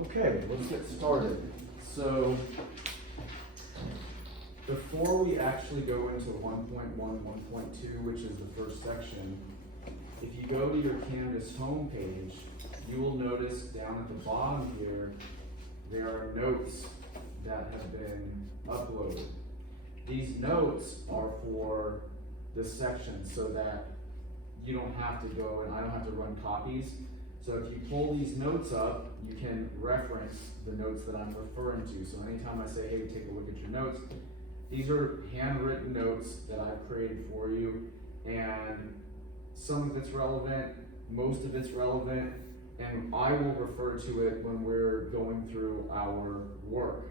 Okay, let's get started. So, before we actually go into 1.1, 1.2, which is the first section, if you go to your Canvas home page, you will notice down at the bottom here, there are notes that have been uploaded. These notes are for this section so that you don't have to go and I don't have to run copies. So if you pull these notes up, you can reference the notes that I'm referring to. So anytime I say, hey, take a look at your notes, these are handwritten notes that I've created for you, and some of it's relevant, most of it's relevant, and I will refer to it when we're going through our work.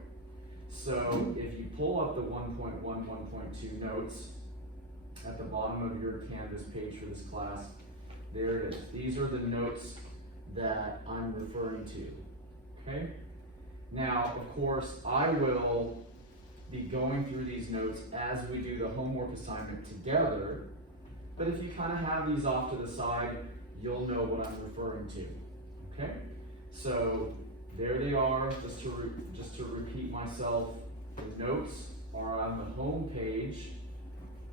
So if you pull up the 1.1, 1.2 notes at the bottom of your Canvas page for this class, there it is. These are the notes that I'm referring to, okay? Now, of course, I will be going through these notes as we do the homework assignment together, but if you kind of have these off to the side, you'll know what I'm referring to, okay? So there they are. Just to repeat myself, the notes are on the home page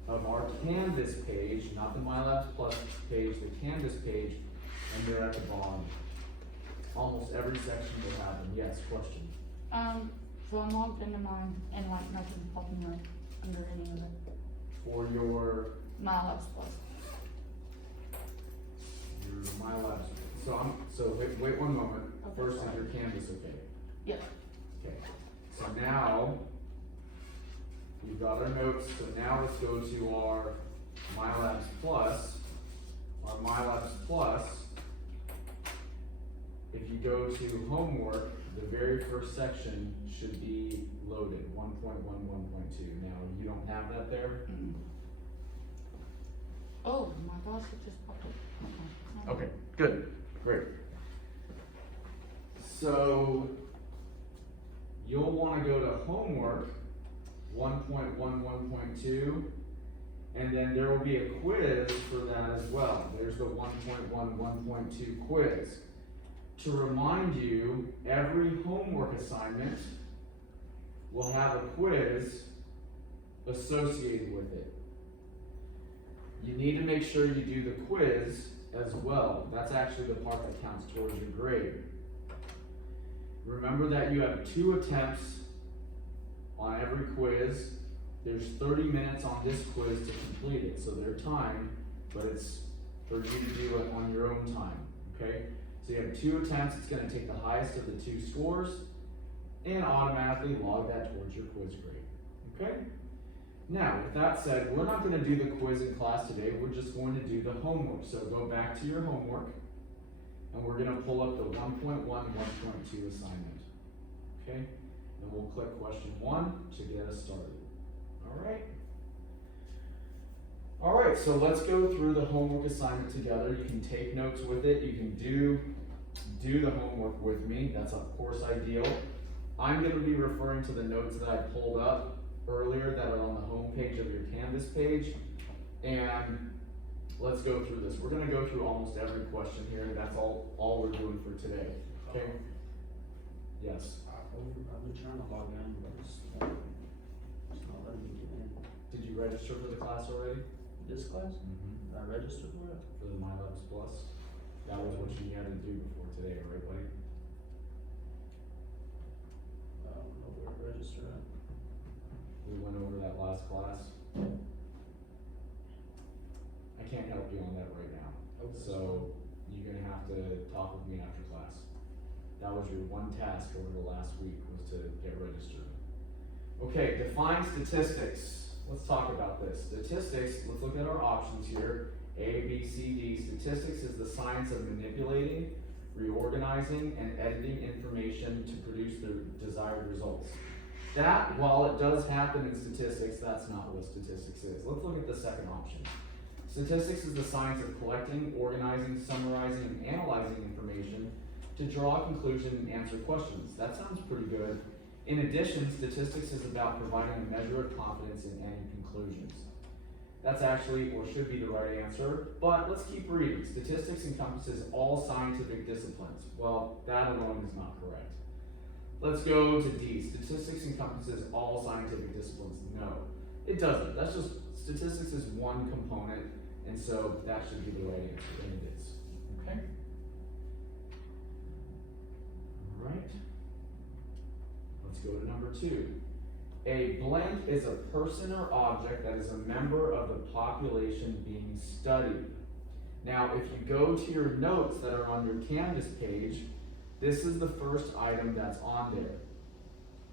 of our Canvas page, not the MyLabs Plus page, the Canvas page, and they're at the bottom. Almost every section will have them. Yes, question? So I'm logged into mine and like nothing's popping up under any of it. For your MyLabs Plus. MyLabs. So wait one moment. Okay, First, sorry. is your Canvas okay? Yes. Okay. So now you've got our notes. So now let's go to our MyLabs Plus. Our MyLabs Plus, if you go to homework, the very first section should be loaded, 1.1, 1.2. Now, you don't have that there? Mm-hmm. Oh my gosh, it just popped up. Okay, good, great. So, you'll want to go to homework, 1.1, 1.2, and then there will be a quiz for that as well. There's the 1.1, 1.2 quiz. To remind you, every homework assignment will have a quiz associated with it. You need to make sure you do the quiz as well. That's actually the part that counts towards your grade. Remember that you have 2 attempts on every quiz. There's 30 minutes on this quiz to complete it, so they're timed, but it's for you to do it on your own time, okay? So you have 2 attempts. It's going to take the highest of the 2 scores and automatically log that towards your quiz grade, okay? Now, with that said, we're not going to do the quiz in class today. We're just going to do the homework. So go back to your homework, and we're going to pull up the 1.1, 1.2 assignment, okay? And we'll click question 1 to get us started. All right, so let's go through the homework assignment together. You can take notes with it. You can do the homework with me. That's of course ideal. I'm going to be referring to the notes that I pulled up earlier that are on the home page of your Canvas page. And let's go through this. We're going to go through almost every question here. That's all we're doing for today. Okay? Yes? I've been trying to log in, but it's not letting me get in. Did you register for the class already? This class? Mm-hmm. I registered for it? For the MyLabs Plus? That was what you had to do before today, right, buddy? I don't know where to register at. We went over that last class. I can't help you on that right now. Okay. So you're gonna have to talk with me after class. That was your one task over the last week, was to get registered. Okay, define statistics. Let's talk about this. Statistics, let's look at our options here. A, B, C, D. Statistics is the science of manipulating, reorganizing, and editing information to produce the desired results. That, while it does happen in statistics, that's not what statistics is. Let's look at the second option. Statistics is the science of collecting, organizing, summarizing, and analyzing information to draw a conclusion and answer questions. That sounds pretty good. In addition, statistics is about providing a measure of confidence in any conclusions. That's actually, or should be, the right answer, but let's keep reading. Statistics encompasses all scientific disciplines. Well, that alone is not correct. Let's go to D. Statistics encompasses all scientific disciplines. No, it doesn't. That's just, statistics is one component, and so that should be the right answer, and it is. Okay? All right. Let's go to number 2. A blank is a person or object that is a member of the population being studied. Now, if you go to your notes that are on your Canvas page, this is the first item that's on there.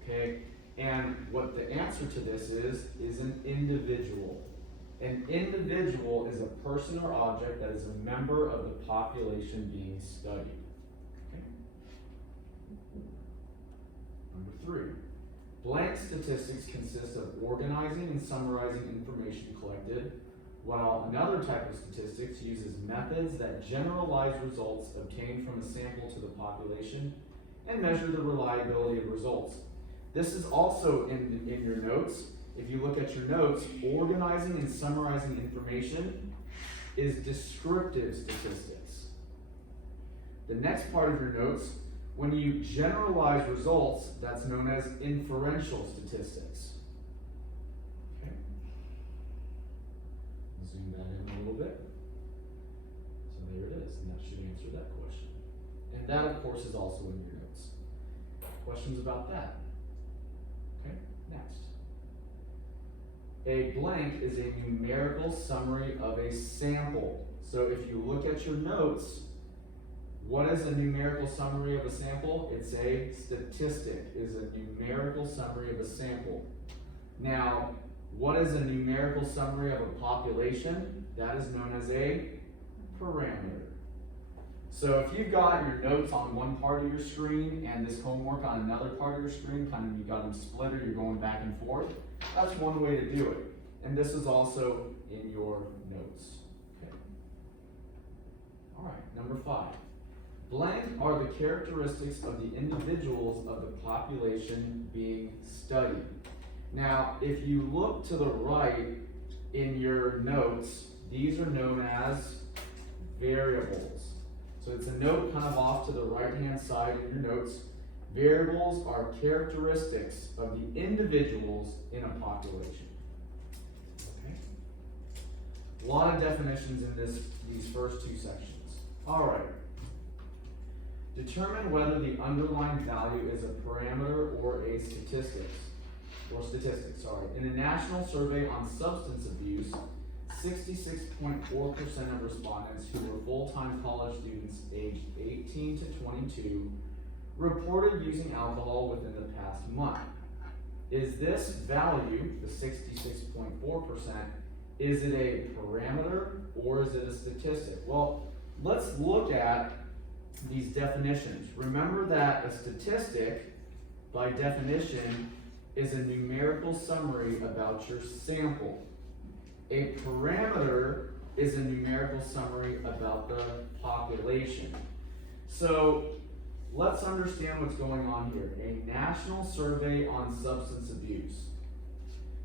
Okay? And what the answer to this is an individual. An individual is a person or object that is a member of the population being studied. Okay? Number 3. Blank statistics consist of organizing and summarizing information collected, while another type of statistics uses methods that generalize results obtained from a sample to the population and measure the reliability of results. This is also in your notes. If you look at your notes, organizing and summarizing information is descriptive statistics. The next part of your notes, when you generalize results, that's known as inferential statistics. Okay. Zoom that in a little bit. So there it is, and that should answer that question. And that, of course, is also in your notes. Questions about that? Okay, next. A blank is a numerical summary of a sample. So if you look at your notes, what is a numerical summary of a sample? It's a statistic, is a numerical summary of a sample. Now, what is a numerical summary of a population? That is known as a parameter. So if you've got your notes on one part of your screen and this homework on another part of your screen, kind of you got them split or you're going back and forth, that's one way to do it. And this is also in your notes. Okay. All right, number 5. Blank are the characteristics of the individuals of the population being studied. Now, if you look to the right in your notes, these are known as variables. So it's a note kind of off to the right-hand side in your notes. Variables are characteristics of the individuals in a population. Okay. A lot of definitions in these first 2 sections. All right. Determine whether the underlying value is a parameter or a statistic. In a national survey on substance abuse, 66.4% of respondents who were full-time college students aged 18 to 22 reported using alcohol within the past month. Is this value, the 66.4%, is it a parameter or is it a statistic? Well, let's look at these definitions. Remember that a statistic, by definition, is a numerical summary about your sample. A parameter is a numerical summary about the population. So let's understand what's going on here. A national survey on substance abuse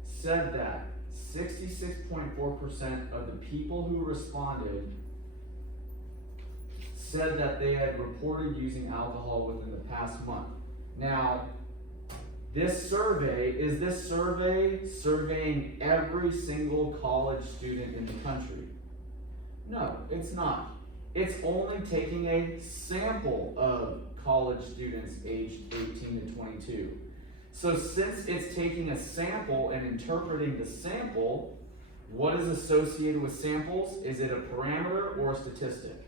said that 66.4% of the people who responded said that they had reported using alcohol within the past month. Now, this survey surveying every single college student in the country? No, it's not. It's only taking a sample of college students aged 18 to 22. So since it's taking a sample and interpreting the sample, what is associated with samples? Is it a parameter or a statistic?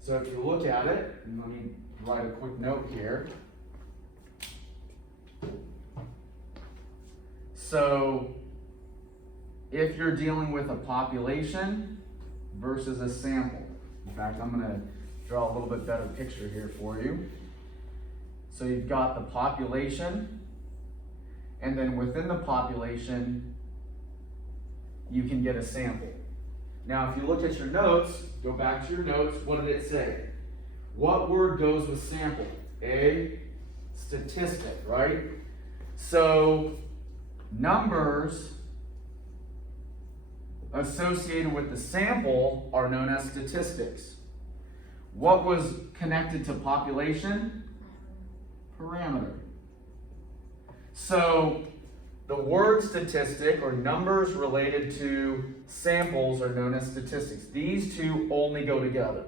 So if you look at it, and let me write a quick note here. So if you're dealing with a population versus a sample, in fact, I'm going to draw a little bit better picture here for you. So you've got the population, and then within the population, you can get a sample. Now, if you look at your notes, go back to your notes, what did it say? What word goes with sample? A statistic, right? So numbers associated with the sample are known as statistics. What was connected to population? Parameter. So the word statistic or numbers related to samples are known as statistics. These two only go together.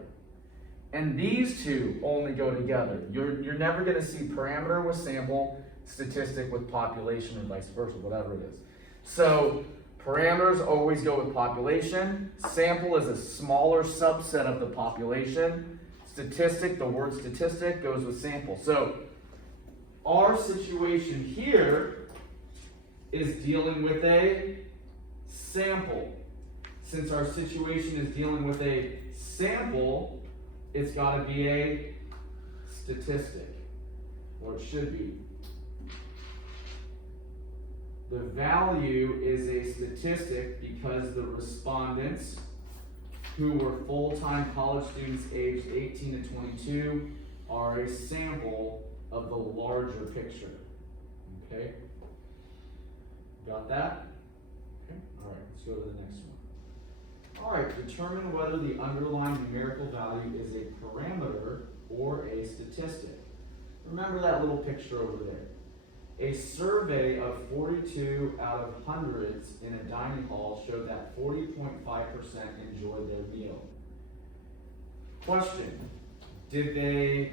And these two only go together. You're never going to see parameter with sample, statistic with population, and vice versa, whatever it is. So parameters always go with population. Sample is a smaller subset of the population. Statistic, the word statistic, goes with sample. So our situation here is dealing with a sample. Since our situation is dealing with a sample, it's got to be a statistic, or it should be. The value is a statistic because the respondents, who were full-time college students aged 18 to 22, are a sample of the larger picture. Okay? Got that? Okay. All right, let's go to the next one. All right, determine whether the underlying numerical value is a parameter or a statistic. Remember that little picture over there. A survey of 42 out of hundreds in a dining hall showed that 40.5% enjoyed their meal. Question, did they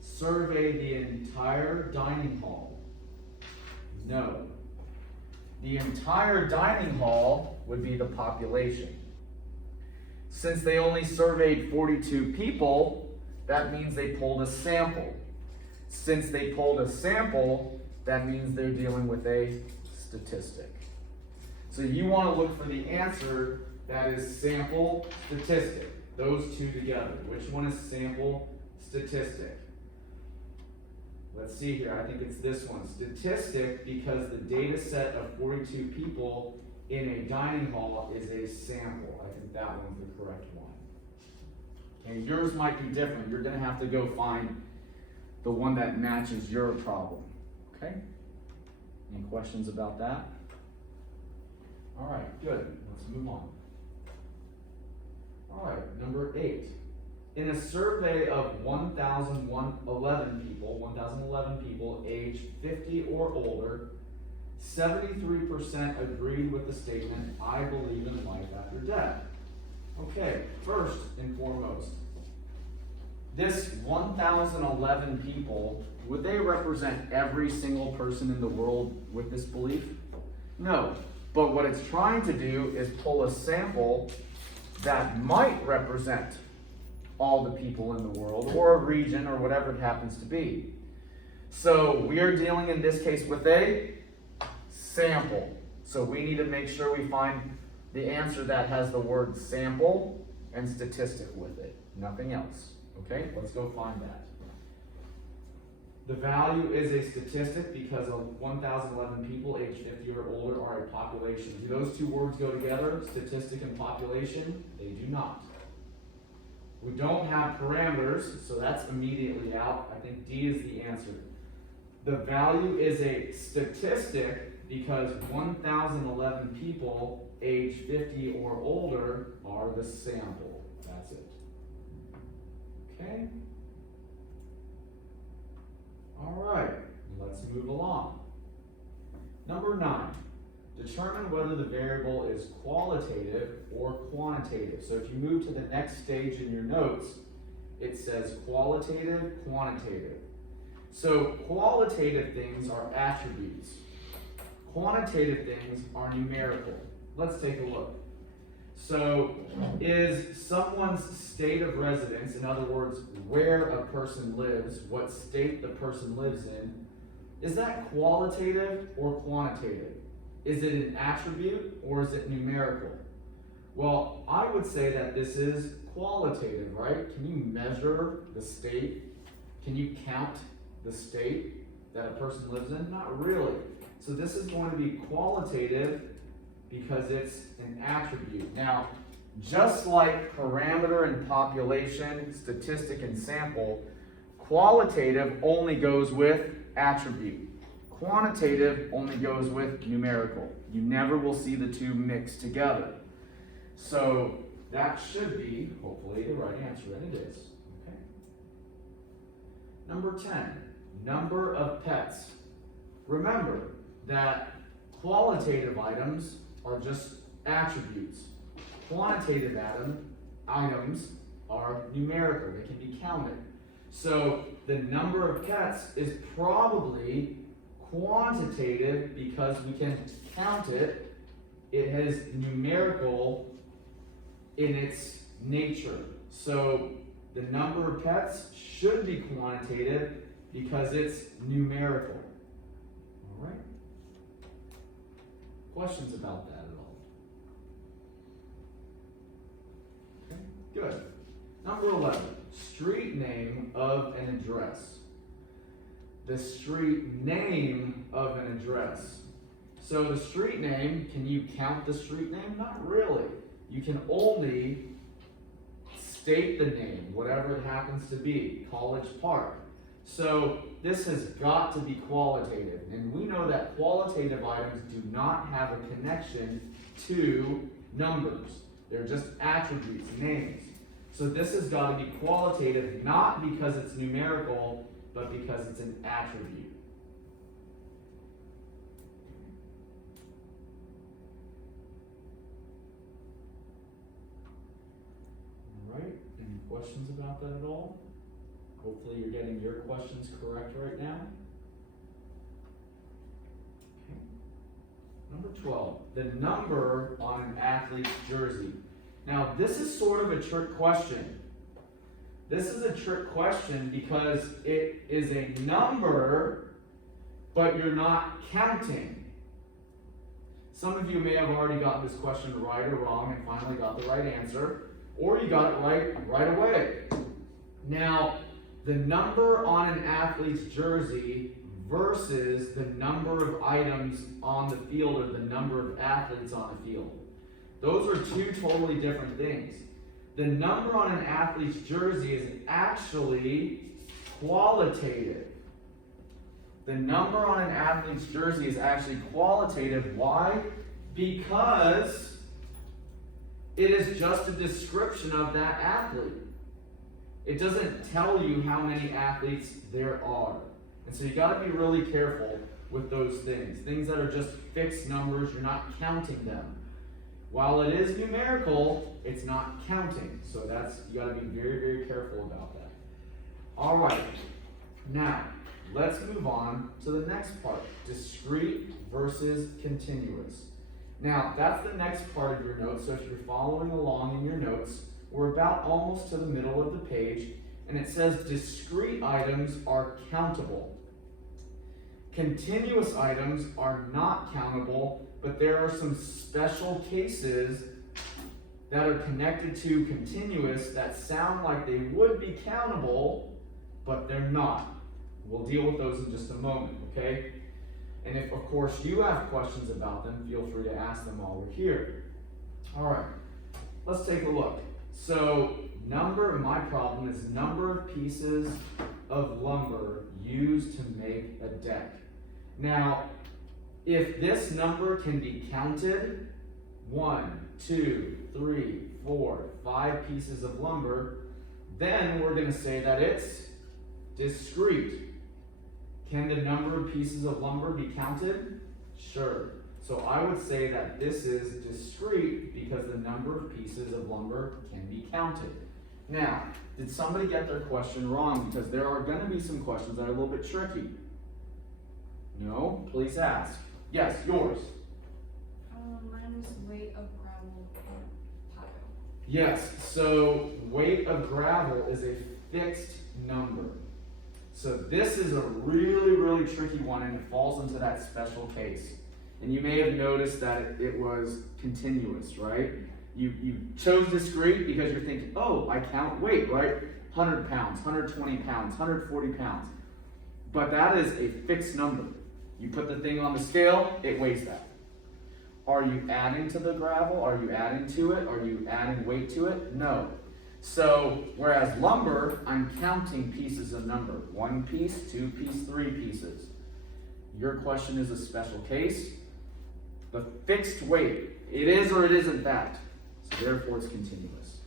survey the entire dining hall? No. The entire dining hall would be the population. Since they only surveyed 42 people, that means they pulled a sample. Since they pulled a sample, that means they're dealing with a statistic. So you want to look for the answer that is sample, statistic. Those two together. Which one is sample, statistic? Let's see here. I think it's this one. Statistic, because the data set of 42 people in a dining hall is a sample. I think that one's the correct one. Okay, yours might be different. You're going to have to go find the one that matches your problem. Okay? Any questions about that? All right, good. Let's move on. All right, number 8. In a survey of 1,011 people aged 50 or older, 73% agreed with the statement, "I believe in life after death." Okay, first and foremost, this 1,011 people, would they represent every single person in the world with this belief? No, but what it's trying to do is pull a sample that might represent all the people in the world, or a region, or whatever it happens to be. So we are dealing in this case with a sample. So we need to make sure we find the answer that has the word sample and statistic with it. Nothing else. Okay, let's go find that. The value is a statistic because of 1,011 people aged 50 or older are a population. Do those two words go together, statistic and population? They do not. We don't have parameters, so that's immediately out. I think D is the answer. The value is a statistic because 1,011 people aged 50 or older are the sample. That's it. Okay? All right, let's move along. Number 9. Determine whether the variable is qualitative or quantitative. So if you move to the next stage in your notes, it says qualitative, quantitative. So qualitative things are attributes. Quantitative things are numerical. Let's take a look. So is someone's state of residence, in other words, where a person lives, what state the person lives in, is that qualitative or quantitative? Is it an attribute or is it numerical? Well, I would say that this is qualitative, right? Can you measure the state? Can you count the state that a person lives in? Not really. So this is going to be qualitative because it's an attribute. Now, just like parameter and population, statistic and sample, qualitative only goes with attribute. Quantitative only goes with numerical. You never will see the two mixed together. So that should be, hopefully, the right answer, and it is. Okay. Number 10, number of pets. Remember that qualitative items are just attributes. Quantitative items are numerical, they can be counted. So the number of pets is probably quantitative because we can count it. It has numerical in its nature. So the number of pets should be quantitative because it's numerical. All right? Questions about that at all? Okay, good. Number 11, street name of an address. The street name of an address. So the street name, can you count the street name? Not really. You can only state the name, whatever it happens to be, College Park. So this has got to be qualitative, and we know that qualitative items do not have a connection to numbers. They're just attributes, names. So this has got to be qualitative, not because it's numerical, but because it's an attribute. All right, any questions about that at all? Hopefully you're getting your questions correct right now. Okay. Number 12, the number on an athlete's jersey. Now this is sort of a trick question. This is a trick question because it is a number, but you're not counting. Some of you may have already gotten this question right or wrong and finally got the right answer, or you got it right away. Now, the number on an athlete's jersey versus the number of items on the field or the number of athletes on the field. Those are two totally different things. The number on an athlete's jersey is actually qualitative. The number on an athlete's jersey is actually qualitative. Why? Because it is just a description of that athlete. It doesn't tell you how many athletes there are. And so you got to be really careful with those things. Things that are just fixed numbers, you're not counting them. While it is numerical, it's not counting. So you got to be very, very careful about that. All right. Now, let's move on to the next part. Discrete versus continuous. Now, that's the next part of your notes. So if you're following along in your notes, we're about almost to the middle of the page, and it says discrete items are countable. Continuous items are not countable, but there are some special cases that are connected to continuous that sound like they would be countable, but they're not. We'll deal with those in just a moment, okay? And if, of course, you have questions about them, feel free to ask them while we're here. All right, let's take a look. So, my problem is number of pieces of lumber used to make a deck. Now, if this number can be counted, 1, 2, 3, 4, 5 pieces of lumber, then we're going to say that it's discrete. Can the number of pieces of lumber be counted? Sure. So I would say that this is discrete because the number of pieces of lumber can be counted. Now, did somebody get their question wrong? Because there are going to be some questions that are a little bit tricky. No? Please ask. Yes, yours. Mine was weight of gravel or tile. Yes, so weight of gravel is a fixed number. So this is a really, really tricky one, and it falls into that special case. And you may have noticed that it was continuous, right? You chose discrete because you're thinking, oh, I count weight, right? 100 pounds, 120 pounds, 140 pounds. But that is a fixed number. You put the thing on the scale, it weighs that. Are you adding to the gravel? Are you adding to it? Are you adding weight to it? No. So, whereas lumber, I'm counting pieces of number. 1 piece, 2 pieces, 3 pieces. Your question is a special case, the fixed weight. It is or it isn't that. So therefore it's continuous.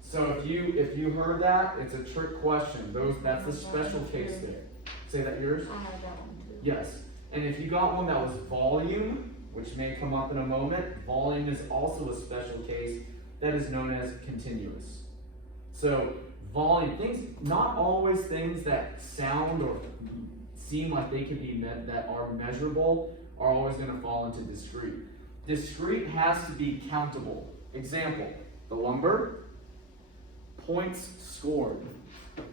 So if you heard that, it's a trick question. That's the special case there. Say that yours? I had that one too. Yes. And if you got one that was volume, which may come up in a moment, volume is also a special case that is known as continuous. So volume, things, not always things that sound or seem like they could be that are measurable are always going to fall into discrete. Discrete has to be countable. Example, the lumber, points scored.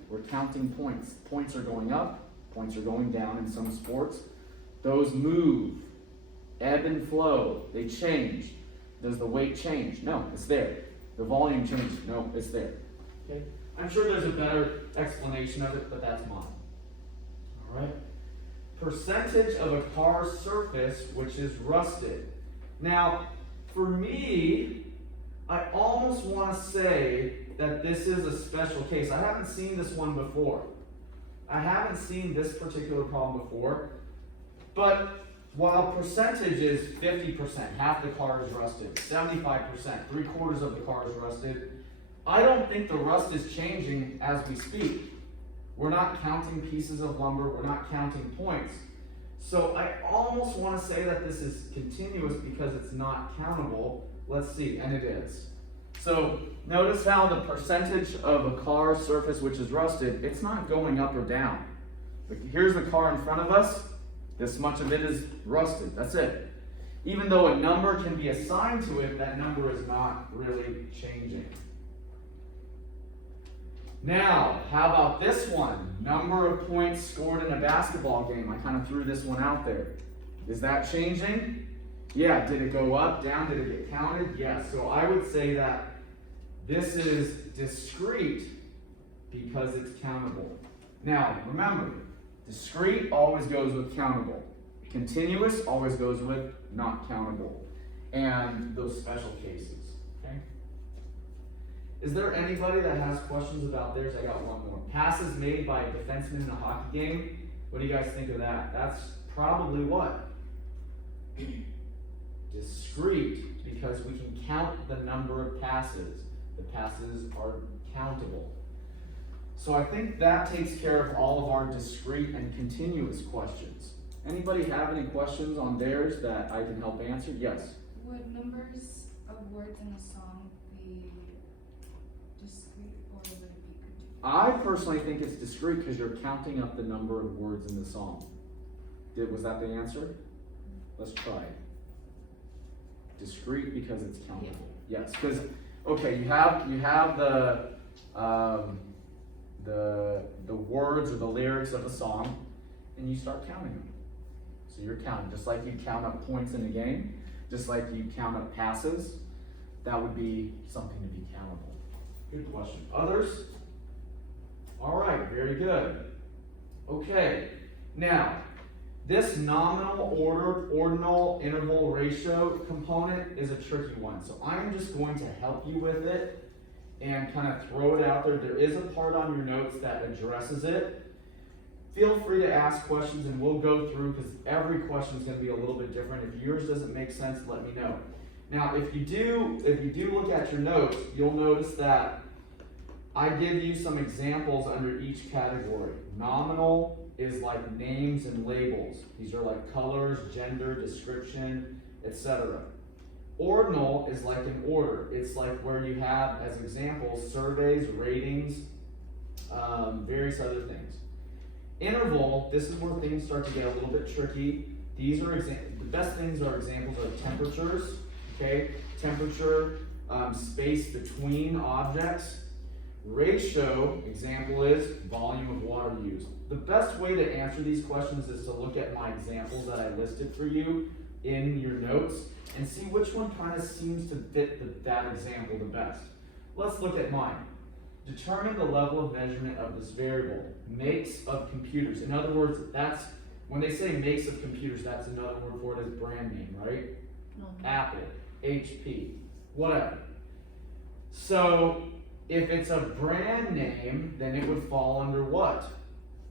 We're counting points. Points are going up, points are going down in some sports. Those move, ebb and flow, they change. Does the weight change? No, it's there. The volume changes? No, it's there. Okay? I'm sure there's a better explanation of it, but that's mine. All right? Percentage of a car's surface which is rusted. Now, for me, I almost want to say that this is a special case. I haven't seen this one before. I haven't seen this particular problem before. But while percentage is 50%, half the car is rusted, 75%, 3/4 of the car is rusted, I don't think the rust is changing as we speak. We're not counting pieces of lumber, we're not counting points. So I almost want to say that this is continuous because it's not countable. Let's see, and it is. So notice how the percentage of a car's surface which is rusted, it's not going up or down. But here's the car in front of us. This much of it is rusted. That's it. Even though a number can be assigned to it, that number is not really changing. Now, how about this one? Number of points scored in a basketball game. I kind of threw this one out there. Is that changing? Yeah. Did it go up, down? Did it get counted? Yes. So I would say that this is discrete because it's countable. Now, remember, discrete always goes with countable. Continuous always goes with not countable. And those special cases. Okay? Is there anybody that has questions about theirs? I got one more. Passes made by a defenseman in a hockey game. What do you guys think of that? That's probably what? Discrete, because we can count the number of passes. The passes are countable. So I think that takes care of all of our discrete and continuous questions. Anybody have any questions on theirs that I can help answer? Yes? Would numbers of words in a song be discrete or would it be continuous? I personally think it's discrete because you're counting up the number of words in the song. Was that the answer? Let's try it. Discrete because it's countable. Yes, because okay, you have the words or the lyrics of a song, and you start counting them. So you're counting, just like you count up points in a game, just like you count up passes. That would be something to be countable. Good question. Others? All right, very good. Okay, now this nominal ordinal interval ratio component is a tricky one. So I'm just going to help you with it and kind of throw it out there. There is a part on your notes that addresses it. Feel free to ask questions and we'll go through because every question is going to be a little bit different. If yours doesn't make sense, let me know. Now, if you do look at your notes, you'll notice that I give you some examples under each category. Nominal is like names and labels. These are like colors, gender, description, etc. Ordinal is like an order. It's like where you have, as examples, surveys, ratings, various other things. Interval, this is where things start to get a little bit tricky. These are the best things are examples of temperatures, okay? Temperature, space between objects. Ratio, example is volume of water used. The best way to answer these questions is to look at my examples that I listed for you in your notes and see which one kind of seems to fit that example the best. Let's look at mine. Determine the level of measurement of this variable. Makes of computers. In other words, that's when they say makes of computers, that's another word for it as brand name, right? Mm-hmm. Apple, HP, whatever. So if it's a brand name, then it would fall under what?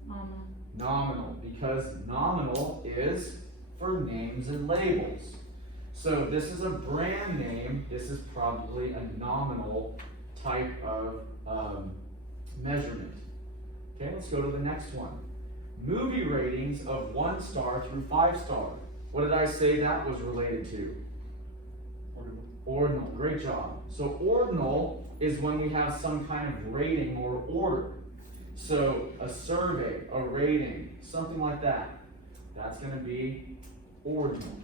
Nominal. Nominal, because nominal is for names and labels. So this is a brand name. This is probably a nominal type of measurement. Okay, let's go to the next one. Movie ratings of 1 star through 5 star. What did I say that was related to? Ordinal. Ordinal, great job. So ordinal is when we have some kind of rating or order. So a survey, a rating, something like that. That's going to be ordinal.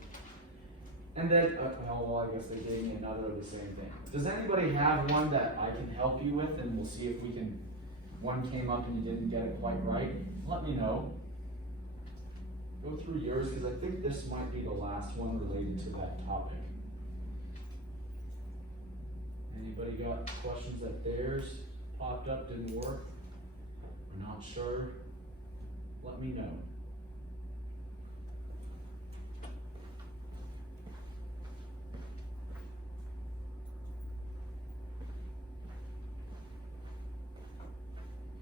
And then, well, I guess they gave me another of the same thing. Does anybody have one that I can help you with, and we'll see if we can, one came up and you didn't get it quite right? Let me know. Go through yours, because I think this might be the last one related to that topic. Anybody got questions that theirs popped up, didn't work? We're not sure? Let me know.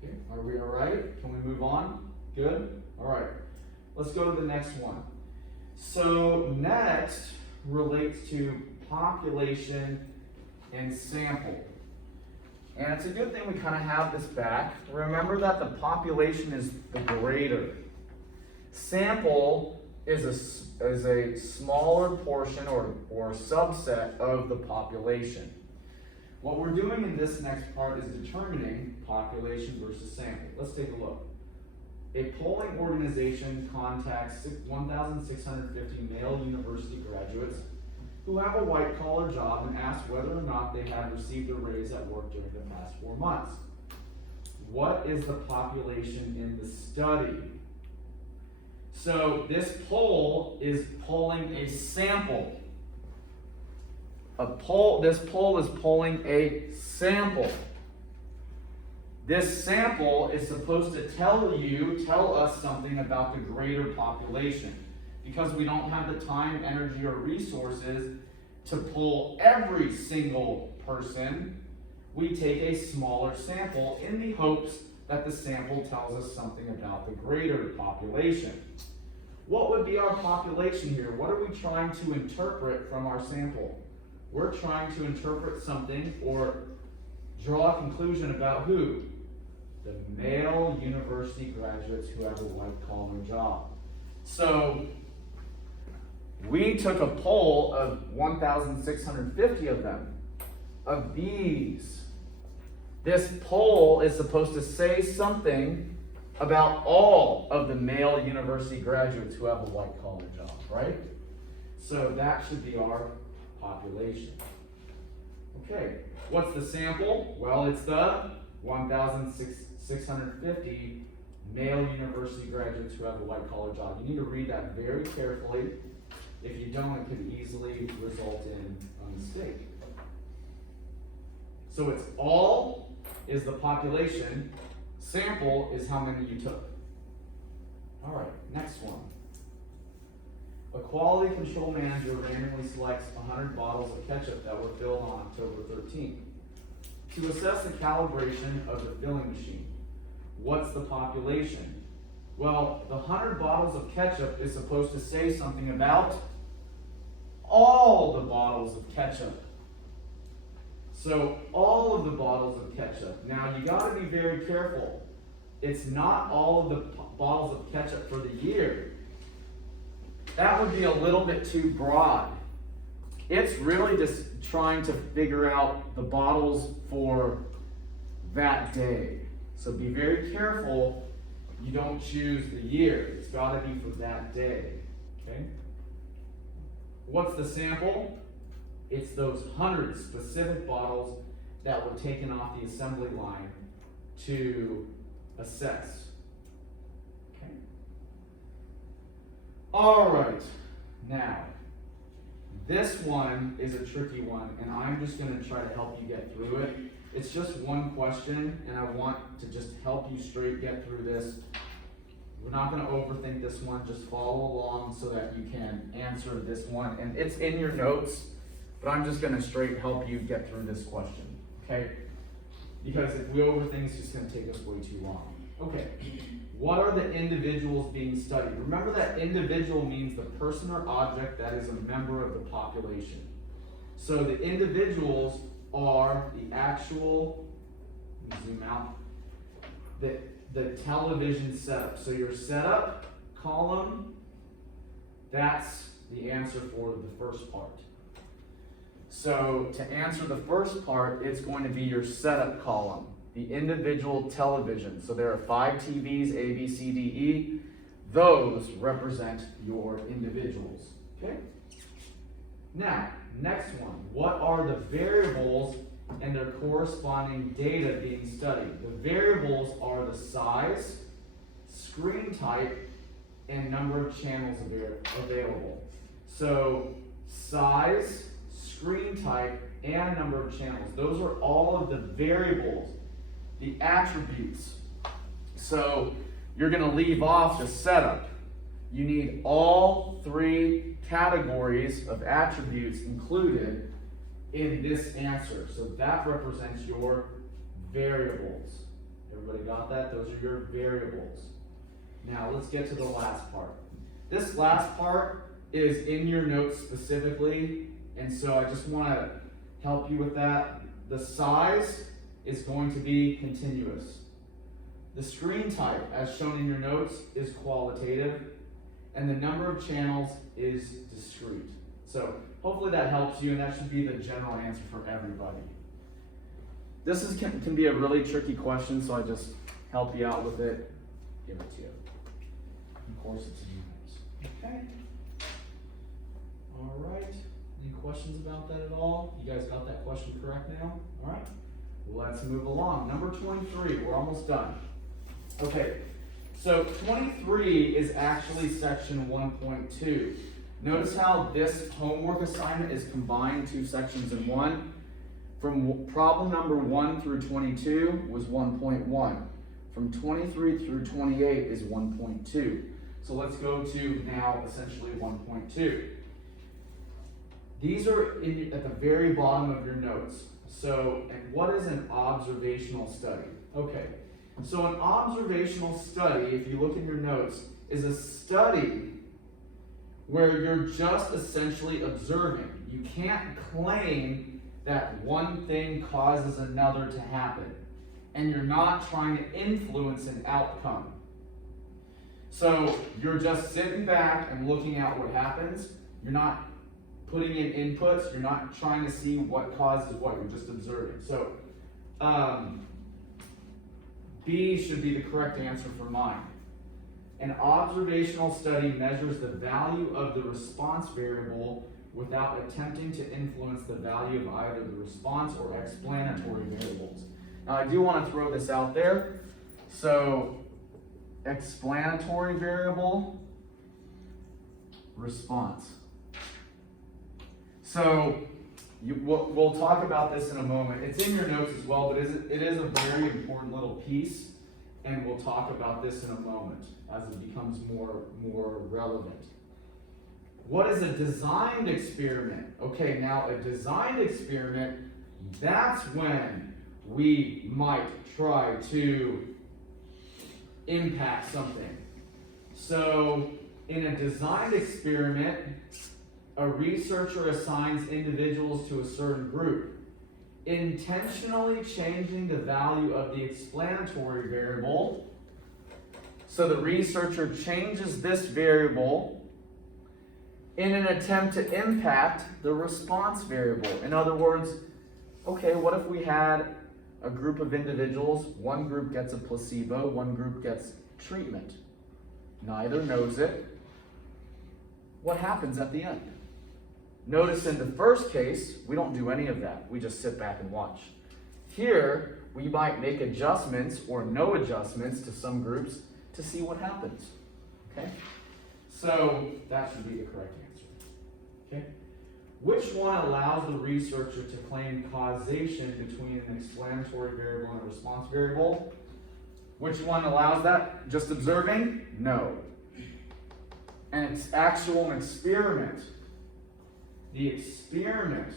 Okay, are we all right? Can we move on? Good? All right. Let's go to the next one. So next relates to population and sample. And it's a good thing we kind of have this back. Remember that the population is the greater. Sample is a smaller portion or subset of the population. What we're doing in this next part is determining population versus sample. Let's take a look. A polling organization contacts 1,650 male university graduates who have a white-collar job and asks whether or not they have received a raise at work during the past 4 months. What is the population in the study? So this poll is polling a sample. This poll is polling a sample. This sample is supposed to tell us something about the greater population. Because we don't have the time, energy, or resources to poll every single person, we take a smaller sample in the hopes that the sample tells us something about the greater population. What would be our population here? What are we trying to interpret from our sample? We're trying to interpret something or draw a conclusion about who? The male university graduates who have a white-collar job. So we took a poll of 1,650 of them. Of these, this poll is supposed to say something about all of the male university graduates who have a white-collar job, right? So that should be our population. Okay, what's the sample? Well, it's the 1,650 male university graduates who have a white-collar job. You need to read that very carefully. If you don't, it could easily result in a mistake. So it's all is the population. Sample is how many you took. All right, next one. A quality control manager randomly selects 100 bottles of ketchup that were filled on October 13th. To assess the calibration of the filling machine, what's the population? Well, the 100 bottles of ketchup is supposed to say something about all the bottles of ketchup. So all of the bottles of ketchup. Now you got to be very careful. It's not all of the bottles of ketchup for the year. That would be a little bit too broad. It's really just trying to figure out the bottles for that day. So be very careful you don't choose the year. It's got to be for that day. Okay? What's the sample? It's those 100 specific bottles that were taken off the assembly line to assess. Okay. All right. Now, this one is a tricky one, and I'm just going to try to help you get through it. It's just one question, and I want to just help you get through this. We're not going to overthink this one. Just follow along so that you can answer this one. And it's in your notes, but I'm just going to help you get through this question, okay? Because if we overthink, it's just going to take us way too long. Okay, what are the individuals being studied? Remember that individual means the person or object that is a member of the population. So the individuals are the actual, let me zoom out, the television setup. So your setup column, that's the answer for the first part. So to answer the first part, it's going to be your setup column, the individual television. So there are 5 TVs, A, B, C, D, E. Those represent your individuals. Okay? Now, next one. What are the variables and their corresponding data being studied? The variables are the size, screen type, and number of channels available. So size, screen type, and number of channels. Those are all of the variables, the attributes. So you're going to leave off the setup. You need all 3 categories of attributes included in this answer. So that represents your variables. Everybody got that? Those are your variables. Now let's get to the last part. This last part is in your notes specifically, and so I just want to help you with that. The size is going to be continuous. The screen type, as shown in your notes, is qualitative, and the number of channels is discrete. So hopefully that helps you, and that should be the general answer for everybody. This can be a really tricky question, so I just help you out with it, give it to you. Of course, it's in your notes. Okay. All right. Any questions about that at all? You guys got that question correct now? All right. Well, let's move along. Number 23. We're almost done. Okay. So 23 is actually section 1.2. Notice how this homework assignment is combined 2 sections in one. From problem number 1 through 22 was 1.1. From 23 through 28 is 1.2. So let's go to now essentially 1.2. These are at the very bottom of your notes. So, and what is an observational study? Okay, so an observational study, if you look in your notes, is a study where you're just essentially observing. You can't claim that one thing causes another to happen, and you're not trying to influence an outcome. So you're just sitting back and looking at what happens. You're not putting in inputs. You're not trying to see what causes what. You're just observing. So B should be the correct answer for mine. An observational study measures the value of the response variable without attempting to influence the value of either the response or explanatory variables. Now I do want to throw this out there. So explanatory variable, response. So we'll talk about this in a moment. It's in your notes as well, but it is a very important little piece, and we'll talk about this in a moment as it becomes more relevant. What is a designed experiment? Okay, now a designed experiment, that's when we might try to impact something. So in a designed experiment, a researcher assigns individuals to a certain group, intentionally changing the value of the explanatory variable. So the researcher changes this variable in an attempt to impact the response variable. In other words, okay, what if we had a group of individuals, one group gets a placebo, one group gets treatment. Neither knows it. What happens at the end? Notice in the first case, we don't do any of that. We just sit back and watch. Here, we might make adjustments or no adjustments to some groups to see what happens. Okay? So that should be the correct answer. Okay? Which one allows the researcher to claim causation between an explanatory variable and a response variable? Which one allows that? Just observing? No. And it's actual an experiment. The experiment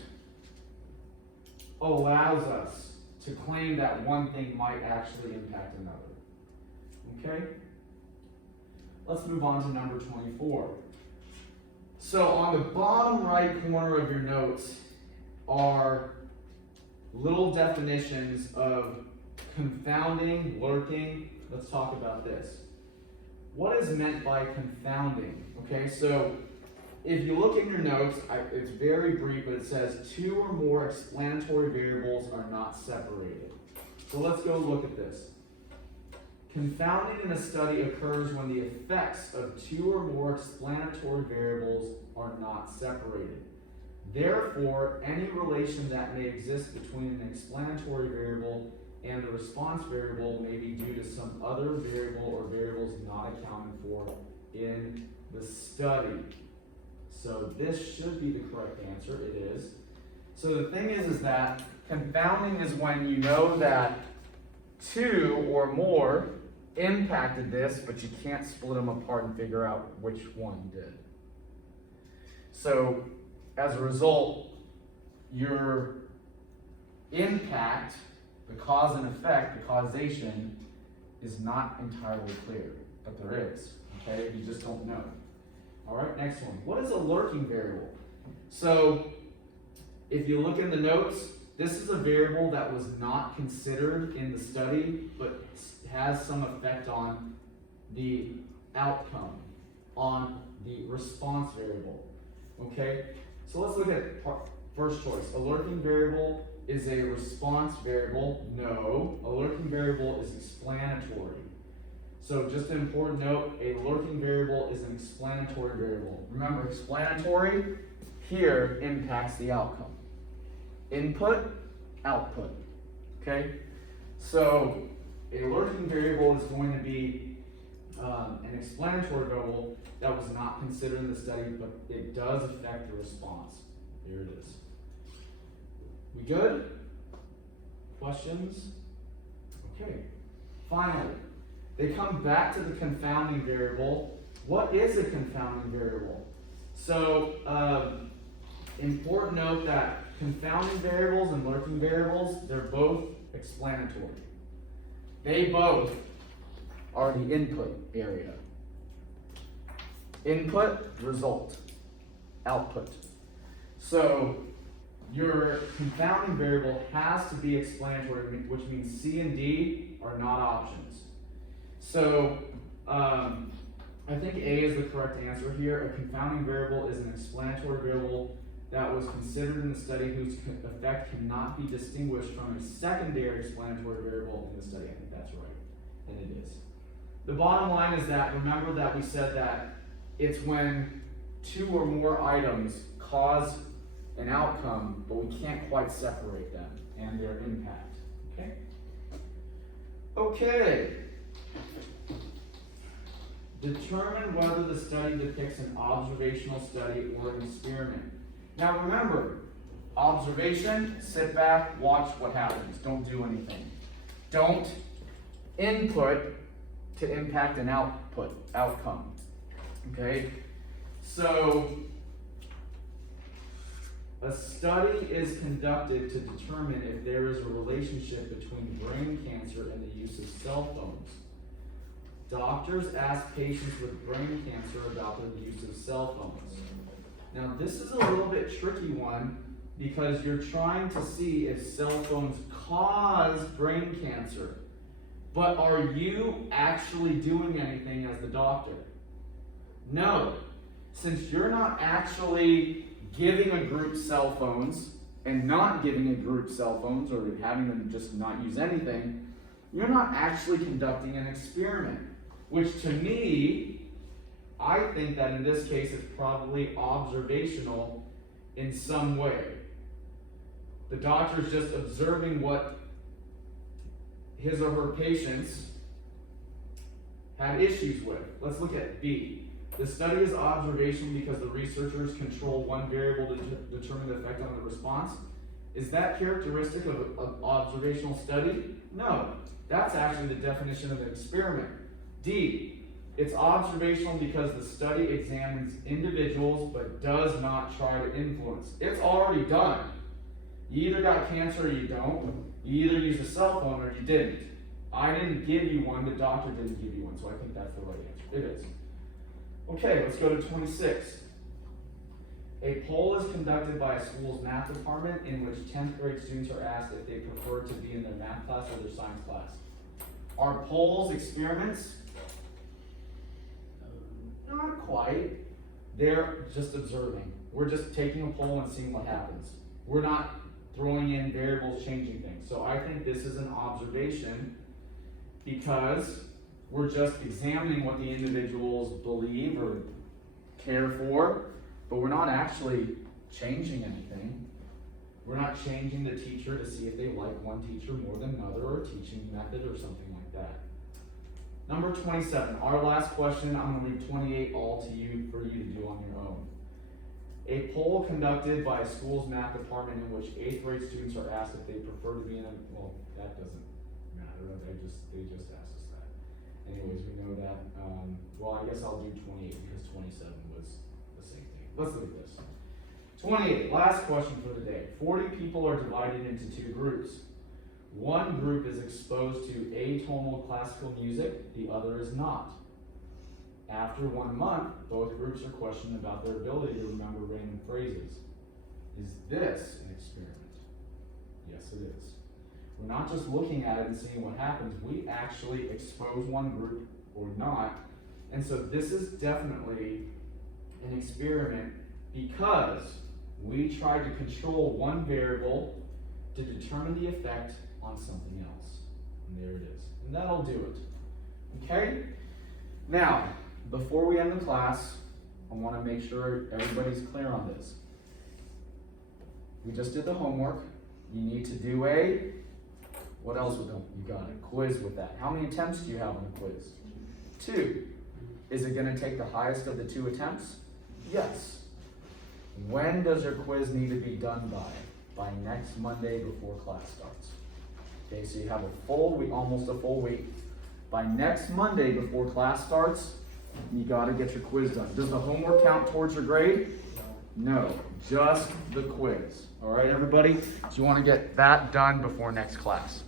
allows us to claim that one thing might actually impact another. Okay? Let's move on to number 24. So on the bottom right corner of your notes are little definitions of confounding, lurking. Let's talk about this. What is meant by confounding? Okay, so if you look in your notes, it's very brief, but it says 2 or more explanatory variables are not separated. So let's go look at this. Confounding in a study occurs when the effects of 2 or more explanatory variables are not separated. Therefore, any relation that may exist between an explanatory variable and the response variable may be due to some other variable or variables not accounted for in the study. So this should be the correct answer. It is. So the thing is that confounding is when you know that 2 or more impacted this, but you can't split them apart and figure out which one did. So as a result, your impact, the cause and effect, the causation, is not entirely clear, but there is. Okay, you just don't know. All right, next one. What is a lurking variable? So if you look in the notes, this is a variable that was not considered in the study, but has some effect on the outcome, on the response variable. Okay, so let's look at first choice. A lurking variable is a response variable. No, a lurking variable is explanatory. So just an important note, a lurking variable is an explanatory variable. Remember, explanatory here impacts the outcome. Input, output. Okay? So a lurking variable is going to be an explanatory variable that was not considered in the study, but it does affect the response. Here it is. We good? Questions? Okay. Finally, they come back to the confounding variable. What is a confounding variable? So, important note that confounding variables and lurking variables, they're both explanatory. They both are the input area. Input, result, output. So, your confounding variable has to be explanatory, which means C and D are not options. So, I think A is the correct answer here. A confounding variable is an explanatory variable that was considered in the study whose effect cannot be distinguished from a secondary explanatory variable in the study. I think that's right, and it is. The bottom line is that, remember that we said that it's when 2 or more items cause an outcome, but we can't quite separate them and their impact. Okay? Okay. Determine whether the study depicts an observational study or an experiment. Now remember, observation, sit back, watch what happens. Don't do anything. Don't input to impact an outcome. Okay? So, a study is conducted to determine if there is a relationship between brain cancer and the use of cell phones. Doctors ask patients with brain cancer about their use of cell phones. Now, this is a little bit tricky one because you're trying to see if cell phones cause brain cancer. But are you actually doing anything as the doctor? No. Since you're not actually giving a group cell phones and not giving a group cell phones or having them just not use anything, you're not actually conducting an experiment. Which to me, I think that in this case it's probably observational in some way. The doctor's just observing what his or her patients had issues with. Let's look at B. The study is observational because the researchers control one variable to determine the effect on the response. Is that characteristic of an observational study? No. That's actually the definition of an experiment. D. It's observational because the study examines individuals but does not try to influence. It's already done. You either got cancer or you don't. You either used a cell phone or you didn't. I didn't give you one, the doctor didn't give you one, so I think that's the right answer. It is. Okay, let's go to 26. A poll is conducted by a school's math department in which 10th grade students are asked if they prefer to be in their math class or their science class. Are polls experiments? Not quite. They're just observing. We're just taking a poll and seeing what happens. We're not throwing in variables, changing things. So I think this is an observation because we're just examining what the individuals believe or care for, but we're not actually changing anything. We're not changing the teacher to see if they like one teacher more than another or a teaching method or something like that. Number 27, our last question. I'm going to read 28 all to you for you to do on your own. A poll conducted by a school's math department in which 8th grade students are asked if they prefer to be in a, well, that doesn't matter. They just asked us that. Anyways, we know that. Well, I guess I'll do 28 because 27 was the same thing. Let's look at this. 28, last question for the day. 40 people are divided into two groups. One group is exposed to atonal classical music, the other is not. After 1 month, both groups are questioned about their ability to remember random phrases. Is this an experiment? Yes, it is. We're not just looking at it and seeing what happens. We actually expose one group or not. And so this is definitely an experiment because we tried to control one variable to determine the effect on something else. And there it is. And that'll do it. Okay? Now, before we end the class, I want to make sure everybody's clear on this. We just did the homework. You need to do a, what else with them? You got it. Quiz with that. How many attempts do you have on the quiz? 2. Is it going to take the highest of the 2 attempts? Yes. When does your quiz need to be done by? By next Monday before class starts. Okay, so you have a full week, almost a full week. By next Monday before class starts, you got to get your quiz done. Does the homework count towards your grade? No, just the quiz. All right, everybody? So you want to get that done before next class.